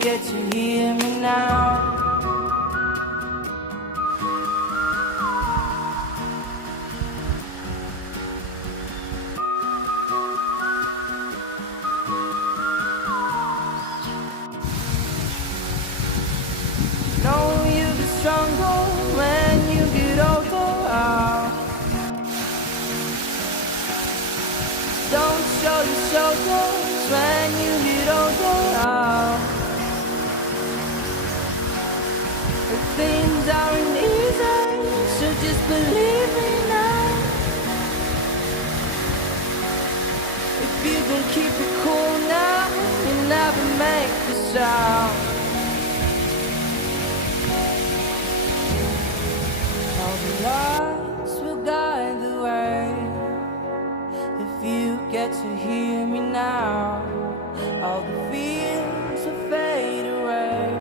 get to hear me now. Know you'll be stronger when you get older. Don't show your shoulders when you get older. If things aren't easy, so just believe me now. If you can keep it cool now, you never make a sound. All the lights will guide the way. If you get to hear me now, all the fears